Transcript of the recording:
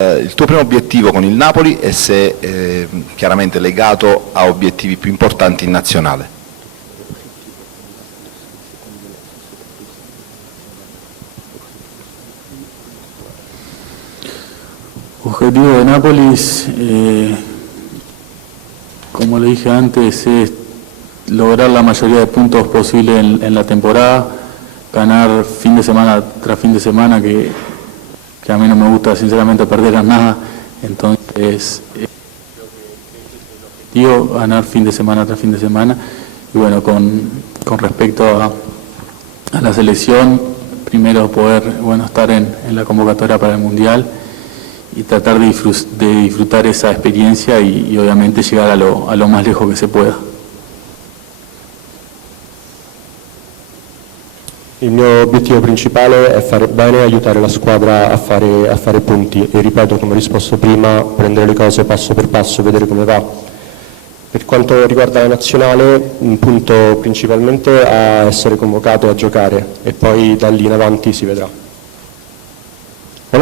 Il tuo primo obiettivo con il Napoli e se chiaramente legato a obiettivi più importanti in nazionale. Objetivo de Nápoles, como le dije antes, es lograr la mayoría de puntos posible en la temporada, ganar fin de semana tras fin de semana, que a mí no me gusta sinceramente perder a nada, entonces digo, ganar fin de semana tras fin de semana. Y bueno, con respecto a la selección, primero poder estar en la convocatoria para el Mundial y tratar de disfrutar esa experiencia y obviamente llegar a lo más lejos que se pueda. Il mio obiettivo principale è fare bene e aiutare la squadra a fare punti e ripeto, come ho risposto prima, prendere le cose passo per passo, vedere come va. Per quanto riguarda la nazionale, un punto principalmente a essere convocato a giocare e poi da lì in avanti si vedrà.